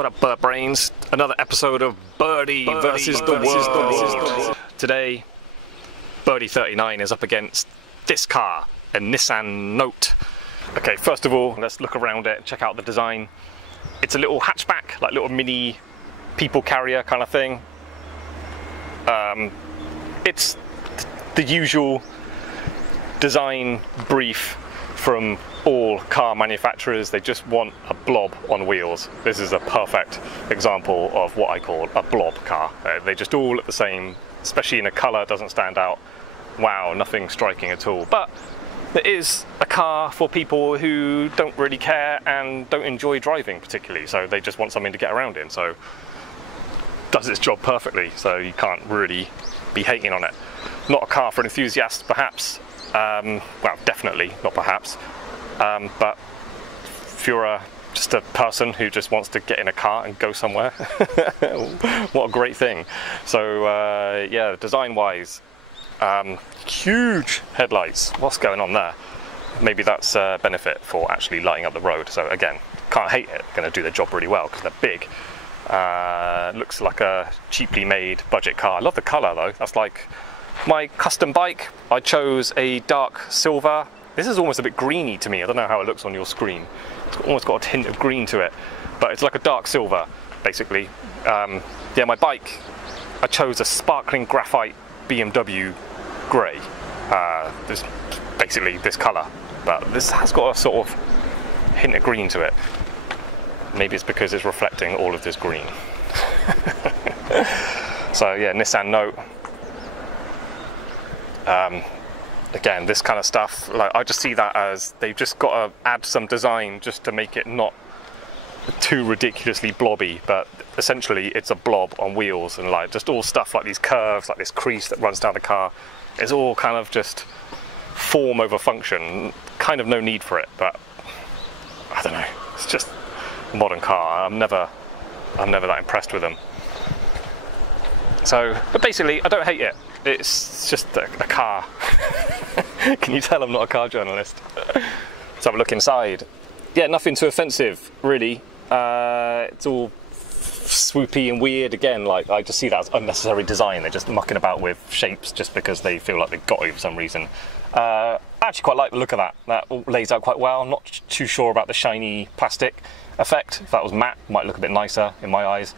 What up, Bird Brains? Another episode of Birdy versus the world. Today, Birdy 39 is up against this car, a Nissan Note. Okay, first of all, let's look around it and check out the design. It's a little hatchback, like little mini people carrier kind of thing. It's the usual design brief from all car manufacturers. They just want a blob on wheels. This is a perfect example of what I call a blob car. They just all look the same, especially in a colour, doesn't stand out. Wow, nothing striking at all. But it is a car for people who don't really care and don't enjoy driving particularly, so they just want something to get around in. So does its job perfectly, so you can't really be hating on it. Not a car for enthusiasts, perhaps. Well, definitely not perhaps. But if you're just a person who just wants to get in a car and go somewhere, what a great thing. So yeah, design-wise, huge headlights. What's going on there? Maybe that's a benefit for actually lighting up the road. So again, can't hate it. Going to do the job really well because they're big. Looks like a cheaply made budget car. I love the colour though. That's like my custom bike. I chose a dark silver. This is almost a bit greeny to me. I don't know how it looks on your screen. It's almost got a hint of green to it, but it's like a dark silver, basically. Yeah, my bike, I chose a sparkling graphite BMW grey. This basically this colour, but this has got a sort of hint of green to it. Maybe it's because it's reflecting all of this green. So yeah, Nissan Note. Again, this kind of stuff, like I just see that as they've just got to add some design just to make it not too ridiculously blobby, but essentially it's a blob on wheels, and like just all stuff like these curves, like this crease that runs down the car, is all kind of just form over function. Kind of no need for it, but I don't know, it's just a modern car. I'm never that impressed with them. So, but basically I don't hate it. It's just a car. Can you tell I'm not a car journalist? Let's have a look inside. Yeah, nothing too offensive, really. It's all swoopy and weird. Again, like I just see that as unnecessary design. They're just mucking about with shapes just because they feel like they've got to for some reason. I actually quite like the look of that. That all lays out quite well. I'm not too sure about the shiny plastic effect. If that was matte, it might look a bit nicer in my eyes.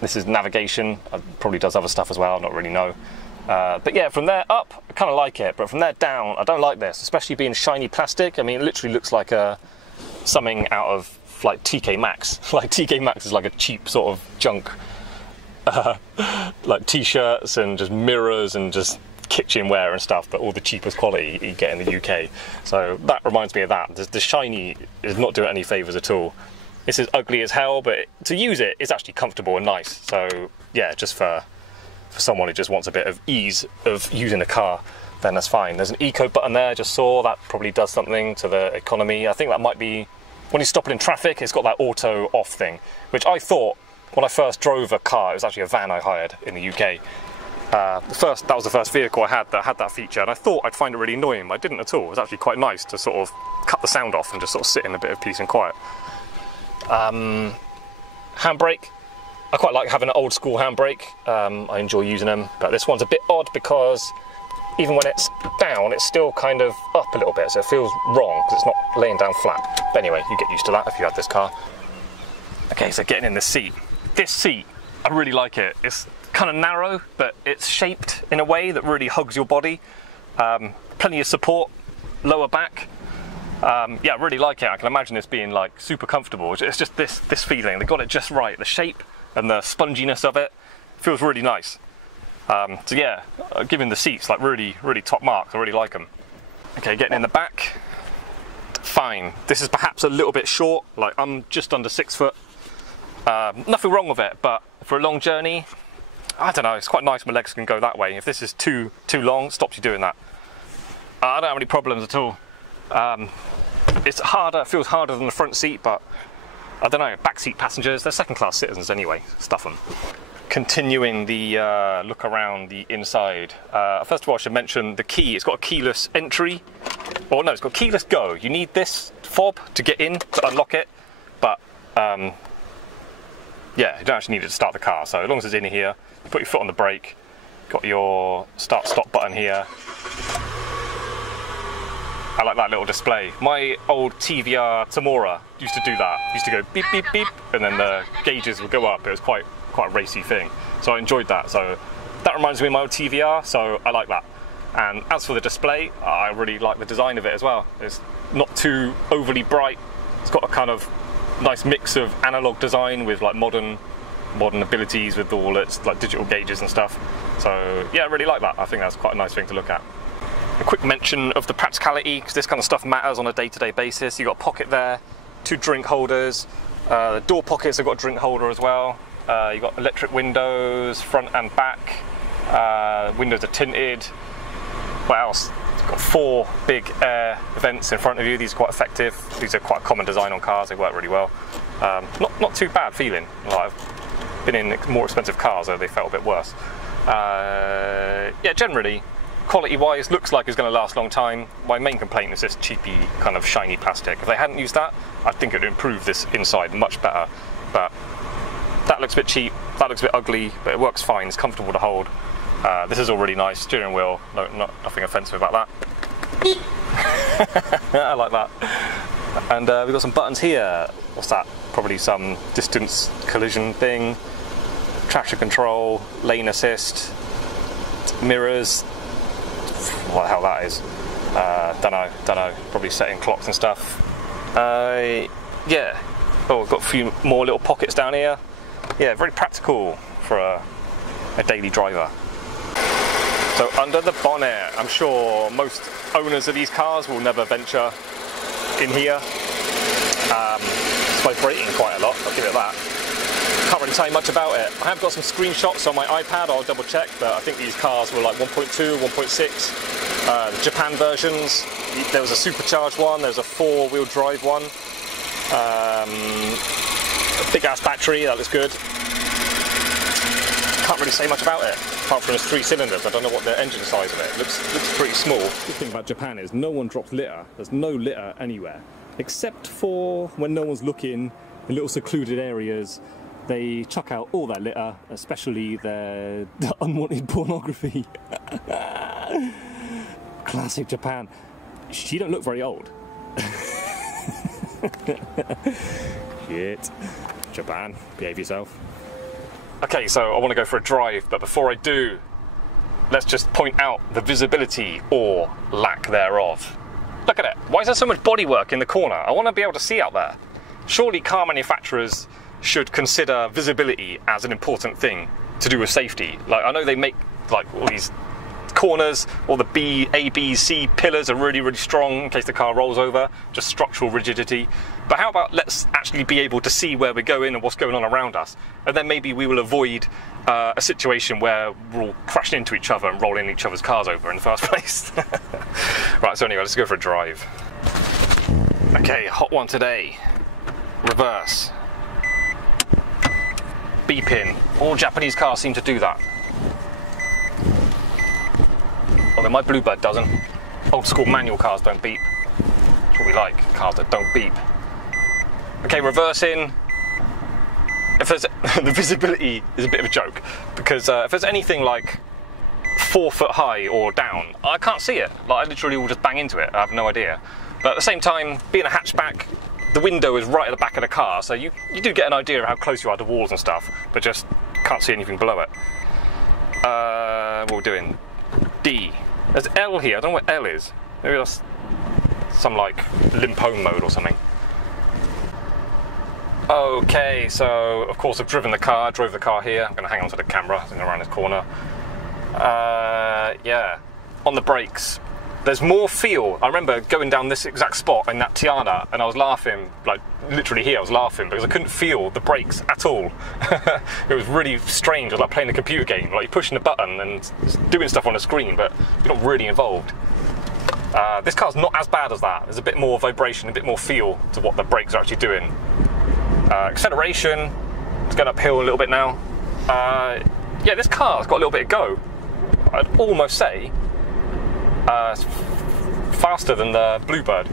This is navigation. It probably does other stuff as well, I don't really know. But yeah, from there up, I kind of like it, but from there down, I don't like this, especially being shiny plastic. I mean, it literally looks like something out of like TK Maxx. Like TK Maxx is like a cheap sort of junk, like t-shirts and just mirrors and just kitchenware and stuff, but all the cheapest quality you get in the UK. So that reminds me of that. The shiny is not doing any favours at all. This is ugly as hell, but to use it, it's actually comfortable and nice. So yeah, just for someone who just wants a bit of ease of using a car, then that's fine. There's an eco button there, I just saw. That probably does something to the economy. I think that might be, when you're stopping in traffic, it's got that auto off thing, which I thought, when I first drove a car, it was actually a van I hired in the UK. That was the first vehicle I had that had that feature, and I thought I'd find it really annoying, but I didn't at all. It was actually quite nice to sort of cut the sound off and just sort of sit in a bit of peace and quiet. Handbrake. I quite like having an old school handbrake. I enjoy using them, but this one's a bit odd because even when it's down, it's still kind of up a little bit, so it feels wrong because it's not laying down flat. But anyway, you get used to that if you have this car. Okay, so getting in the seat. This seat, I really like it. It's kind of narrow, but it's shaped in a way that really hugs your body. Plenty of support, lower back. Yeah, I really like it. I can imagine this being like super comfortable. It's just this feeling. They got it just right. The shape and the sponginess of it feels really nice. So yeah, giving the seats like really top marks. I really like them. Okay, getting in the back. Fine. This is perhaps a little bit short. Like I'm just under 6 foot. Nothing wrong with it, but for a long journey, I don't know. It's quite nice. My legs can go that way. If this is too long, it stops you doing that. I don't have any problems at all. It's harder, it feels harder than the front seat, but I don't know, backseat passengers, they're second-class citizens anyway, stuff them. Continuing the look around the inside, first of all I should mention the key. It's got a keyless entry, or no, it's got keyless go. You need this fob to get in, to unlock it, but yeah, you don't actually need it to start the car. So as long as it's in here, you put your foot on the brake, got your start-stop button here. I like that little display. My old TVR Tamora used to do that. Used to go beep, beep, beep, and then the gauges would go up. It was quite a racy thing. So I enjoyed that. So that reminds me of my old TVR, so I like that. And as for the display, I really like the design of it as well. It's not too overly bright. It's got a kind of nice mix of analog design with like modern abilities with all its like digital gauges and stuff. So yeah, I really like that. I think that's quite a nice thing to look at. A quick mention of the practicality, because this kind of stuff matters on a day-to-day basis. You've got a pocket there, 2 drink holders, the door pockets have got a drink holder as well. You've got electric windows, front and back, windows are tinted. What else? It's got 4 big air vents in front of you. These are quite effective. These are quite a common design on cars, they work really well. Not too bad feeling. Like, I've been in more expensive cars, though they felt a bit worse. Yeah, generally, quality-wise, looks like it's going to last a long time. My main complaint is this cheapy, kind of shiny plastic. If they hadn't used that, I think it would improve this inside much better. But that looks a bit cheap, that looks a bit ugly, but it works fine, it's comfortable to hold. This is all really nice. Steering wheel, nothing offensive about that. I like that. And we've got some buttons here. What's that? Probably some distance collision thing. Traction control, lane assist, mirrors. What the hell that is? Don't know. Probably setting clocks and stuff. Yeah. Oh, we've got a few more little pockets down here. Yeah, very practical for a daily driver. So under the bonnet, I'm sure most owners of these cars will never venture in here. It's vibrating quite a lot, I'll give it that. Can't really tell you much about it. I have got some screenshots on my iPad, I'll double check, but I think these cars were like 1.2, 1.6. The Japan versions, there was a supercharged one, there's a 4-wheel drive one. A big ass battery, that looks good. Can't really say much about it, apart from it's 3 cylinders. I don't know what the engine size of it. Looks pretty small. The thing about Japan is no one drops litter. There's no litter anywhere, except for when no one's looking in little secluded areas. They chuck out all their litter, especially their unwanted pornography. Classic Japan. She don't look very old. Shit. Japan, behave yourself. Okay, so I want to go for a drive, but before I do, let's just point out the visibility or lack thereof. Look at it. Why is there so much bodywork in the corner? I want to be able to see out there. Surely car manufacturers should consider visibility as an important thing to do with safety. Like, I know they make like all these corners, all the A, B, C pillars are really, really strong in case the car rolls over, just structural rigidity. But how about let's actually be able to see where we're going and what's going on around us, and then maybe we will avoid a situation where we're all crashing into each other and rolling each other's cars over in the first place. Right, so anyway, let's go for a drive. Okay, hot one today. Reverse. Beeping. All Japanese cars seem to do that. Although my Bluebird doesn't. Old school manual cars don't beep. That's what we like, cars that don't beep. Okay, reversing. If there's the visibility is a bit of a joke, because if there's anything like 4 foot high or down, I can't see it. Like, I literally will just bang into it. I have no idea. But at the same time, being a hatchback, the window is right at the back of the car, so you do get an idea of how close you are to walls and stuff, but just can't see anything below it. What we're doing? D. There's L here. I don't know what L is. Maybe that's some like limp home mode or something. Okay, so of course I've driven the car, drove the car here. I'm going to hang on to the camera around this corner. Yeah, on the brakes, there's more feel. I remember going down this exact spot in that Tiana and I was laughing, like literally here I was laughing because I couldn't feel the brakes at all. It was really strange. It was like playing a computer game, like you're pushing a button and doing stuff on the screen, but you're not really involved. This car's not as bad as that. There's a bit more vibration, a bit more feel to what the brakes are actually doing. Acceleration, it's going uphill a little bit now. Yeah, this car's got a little bit of go. I'd almost say faster than the Bluebird.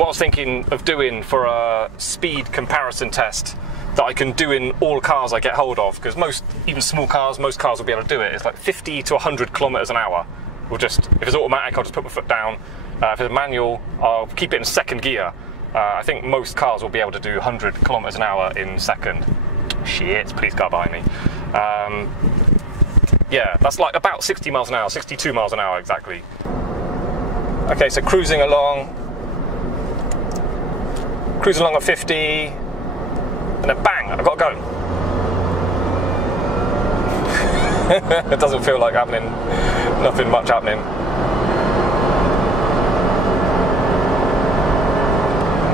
what I was thinking of doing for a speed comparison test that I can do in all cars I get hold of, because most, even small cars, most cars will be able to do it. It's like 50 to 100 kilometers an hour. We'll just, if it's automatic, I'll just put my foot down. If it's manual, I'll keep it in second gear. I think most cars will be able to do 100 kilometers an hour in second. Shit, police car behind me. Yeah, that's like about 60 miles an hour, 62 miles an hour exactly. Okay, so cruising along at 50, and then bang, I've got to go. It doesn't feel like happening, nothing much happening.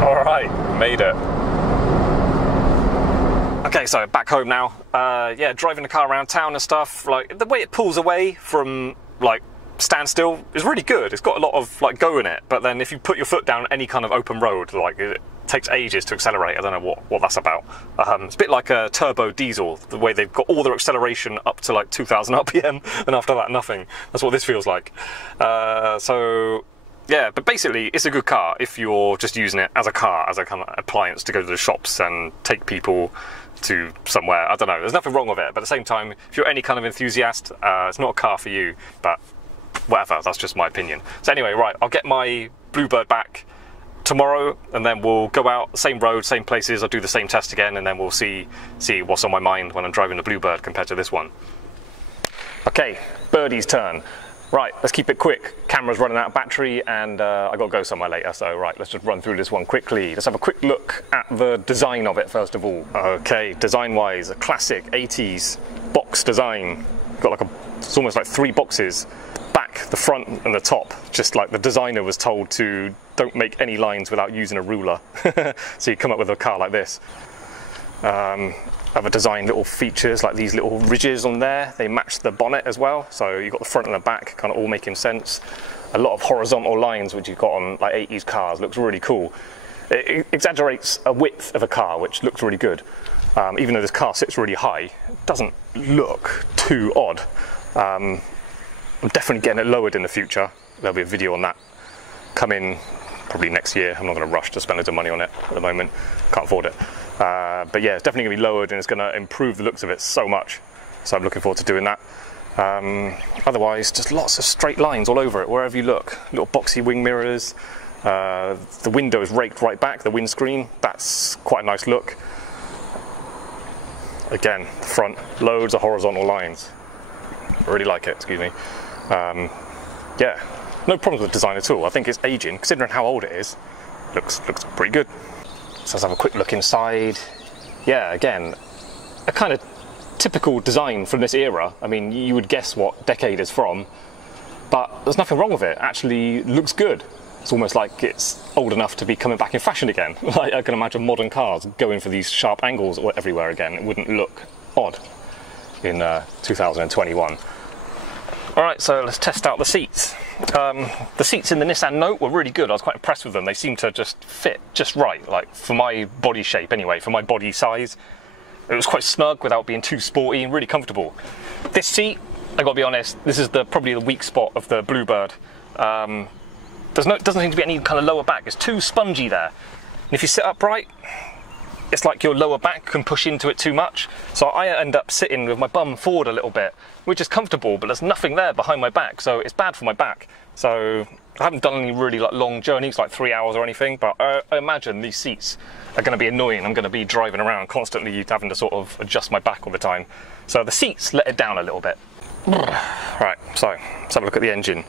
Alright, made it. Okay, so back home now. Yeah, driving the car around town and stuff, like the way it pulls away from like standstill is really good. It's got a lot of like go in it, but then if you put your foot down any kind of open road, like it takes ages to accelerate. I don't know what that's about. It's a bit like a turbo diesel, the way they've got all their acceleration up to like 2000 RPM, and after that nothing. That's what this feels like. So yeah, but basically it's a good car if you're just using it as a car, as a kind of appliance to go to the shops and take people to somewhere. I don't know, there's nothing wrong with it, but at the same time, if you're any kind of enthusiast, it's not a car for you, but whatever, that's just my opinion. So anyway, right, I'll get my Bluebird back tomorrow, and then we'll go out, same road, same places, I'll do the same test again, and then we'll see what's on my mind when I'm driving the Bluebird compared to this one. Okay, Birdy's turn. Right, let's keep it quick. Camera's running out of battery, and I've got to go somewhere later, so right, let's just run through this one quickly. Let's have a quick look at the design of it first of all. Okay, design-wise, a classic 80s box design. Got like it's almost like 3 boxes. Back, the front and the top, just like the designer was told to don't make any lines without using a ruler. So you come up with a car like this. Other design little features like these little ridges on there, they match the bonnet as well, so you've got the front and the back kind of all making sense. A lot of horizontal lines which you've got on like 80s cars, looks really cool. It exaggerates a width of a car, which looks really good. Even though this car sits really high, it doesn't look too odd. I'm definitely getting it lowered in the future. There'll be a video on that coming probably next year. I'm not going to rush to spend loads of money on it at the moment, can't afford it. But yeah, it's definitely going to be lowered, and it's going to improve the looks of it so much. So I'm looking forward to doing that. Otherwise, just lots of straight lines all over it, wherever you look. Little boxy wing mirrors. The window is raked right back, the windscreen. That's quite a nice look. Again, the front, loads of horizontal lines. I really like it, excuse me. Yeah, no problems with the design at all. I think it's aging, considering how old it is. Looks pretty good. So let's have a quick look inside. Yeah, again, a kind of typical design from this era. I mean, you would guess what decade it's from, but there's nothing wrong with it. Actually, looks good. It's almost like it's old enough to be coming back in fashion again. Like I can imagine modern cars going for these sharp angles everywhere again. It wouldn't look odd in 2021. Alright, so let's test out the seats. The seats in the Nissan Note were really good. I was quite impressed with them. They seem to just fit just right, like for my body shape anyway, for my body size. It was quite snug without being too sporty and really comfortable. This seat, I gotta be honest, this is probably the weak spot of the Bluebird. Doesn't seem to be any kind of lower back. It's too spongy there. And if you sit upright, it's like your lower back can push into it too much. So I end up sitting with my bum forward a little bit, which is comfortable, but there's nothing there behind my back, so it's bad for my back. So I haven't done any really like long journeys, like 3 hours or anything, but I imagine these seats are going to be annoying. I'm going to be driving around constantly having to sort of adjust my back all the time. So the seats let it down a little bit. Right, so let's have a look at the engine.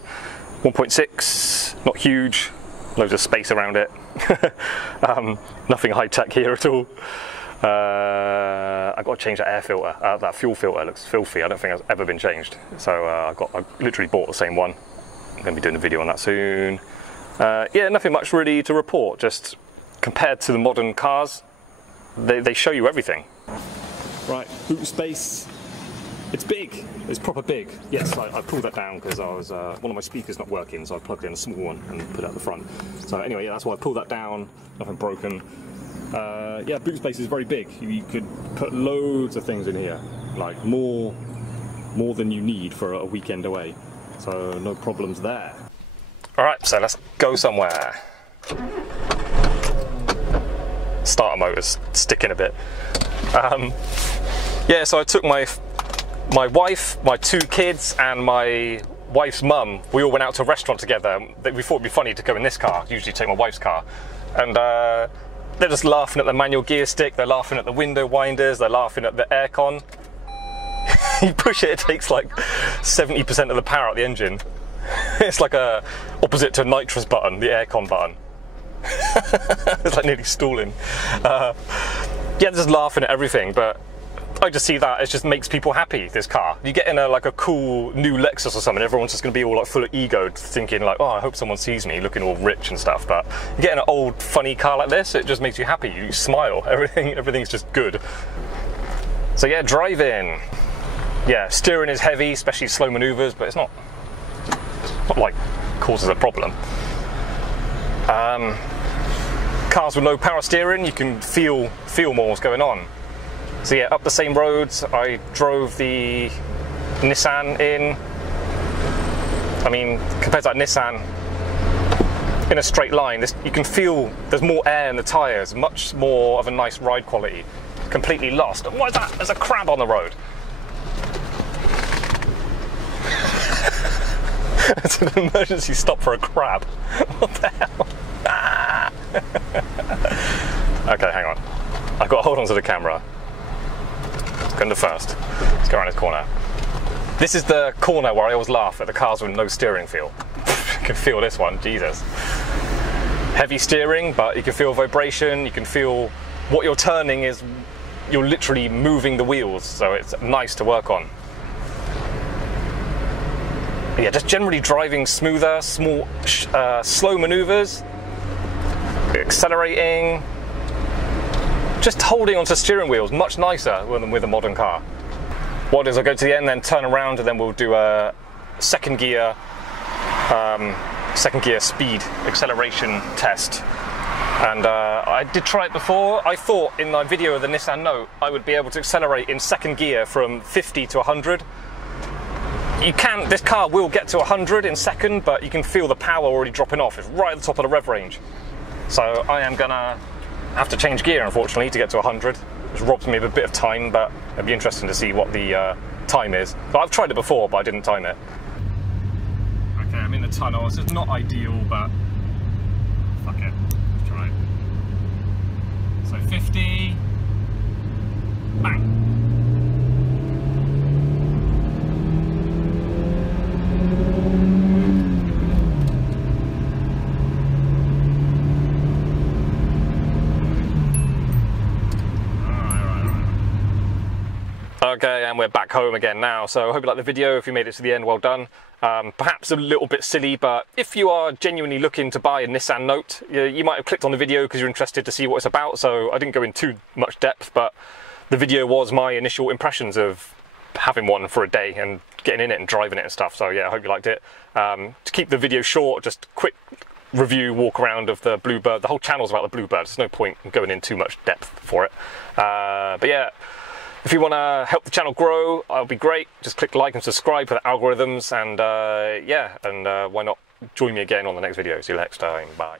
1.6, not huge, loads of space around it. Nothing high-tech here at all. I've got to change that air filter, that fuel filter looks filthy. I don't think it's ever been changed. So I literally bought the same one. I'm going to be doing a video on that soon. Yeah, nothing much really to report, just compared to the modern cars, they show you everything. Right, boot space. It's big, it's proper big. Yes, I pulled that down because I was, one of my speakers not working, so I plugged in a small one and put it at the front. So anyway, yeah, that's why I pulled that down, nothing broken. Yeah, boot space is very big. You could put loads of things in here, like more than you need for a weekend away. So no problems there. All right, so let's go somewhere. starter motor's sticking a bit. Yeah, so I took my wife, my 2 kids, and my wife's mum. We all went out to a restaurant together. We thought it'd be funny to go in this car. Usually take my wife's car, and they're just laughing at the manual gear stick. They're laughing at the window winders. They're laughing at the aircon. You push it, it takes like 70% of the power out of the engine. It's like a opposite to a nitrous button, the aircon button. It's like nearly stalling. Yeah, they're just laughing at everything, but I just see that it just makes people happy, this car. You get in like a cool new Lexus or something, everyone's just going to be all like full of ego, thinking like, oh, I hope someone sees me looking all rich and stuff. But you get in an old funny car like this, it just makes you happy. You smile, everything's just good. So yeah, driving. Yeah, steering is heavy, especially slow maneuvers, but it's not like causes a problem. Cars with low power steering, you can feel more what's going on. So yeah, up the same roads, I drove the Nissan in. I mean, compared to that Nissan, in a straight line, you can feel there's more air in the tyres, much more of a nice ride quality. Completely lost. And what is that? There's a crab on the road. It's an emergency stop for a crab. What the hell? Ah. Okay, hang on. I've got to hold on to the camera. Go to first. Let's go around this corner. This is the corner where I always laugh at the cars with no steering feel. You can feel this one, Jesus. Heavy steering, but you can feel vibration, you can feel what you're turning is, you're literally moving the wheels, so it's nice to work on. Yeah, just generally driving smoother, slow maneuvers, accelerating, just holding onto steering wheels, much nicer than with a modern car. What I'll do is I'll go to the end, then turn around, and then we'll do a second gear speed acceleration test. And I did try it before. I thought in my video of the Nissan Note I would be able to accelerate in second gear from 50 to 100. You can, this car will get to 100 in second, but you can feel the power already dropping off. It's right at the top of the rev range. So I am gonna have to change gear, unfortunately, to get to 100. Which robs me of a bit of time, but it'd be interesting to see what the time is. But I've tried it before, but I didn't time it. Okay, I'm in the tunnel. It's not ideal, but fuck it. Let's try it. So 50, bang. Okay, and we're back home again now, so I hope you liked the video. If you made it to the end, well done. Perhaps a little bit silly, but if you are genuinely looking to buy a Nissan Note, you might have clicked on the video because you're interested to see what it's about, so I didn't go in too much depth, but the video was my initial impressions of having one for a day and getting in it and driving it and stuff, so yeah, I hope you liked it. To keep the video short, just quick review, walk around of the Bluebird. The whole channel's about the Bluebird, there's no point in going in too much depth for it. But yeah, if you want to help the channel grow, that'll be great. Just click like and subscribe for the algorithms, and yeah, and why not join me again on the next video. See you next time. Bye.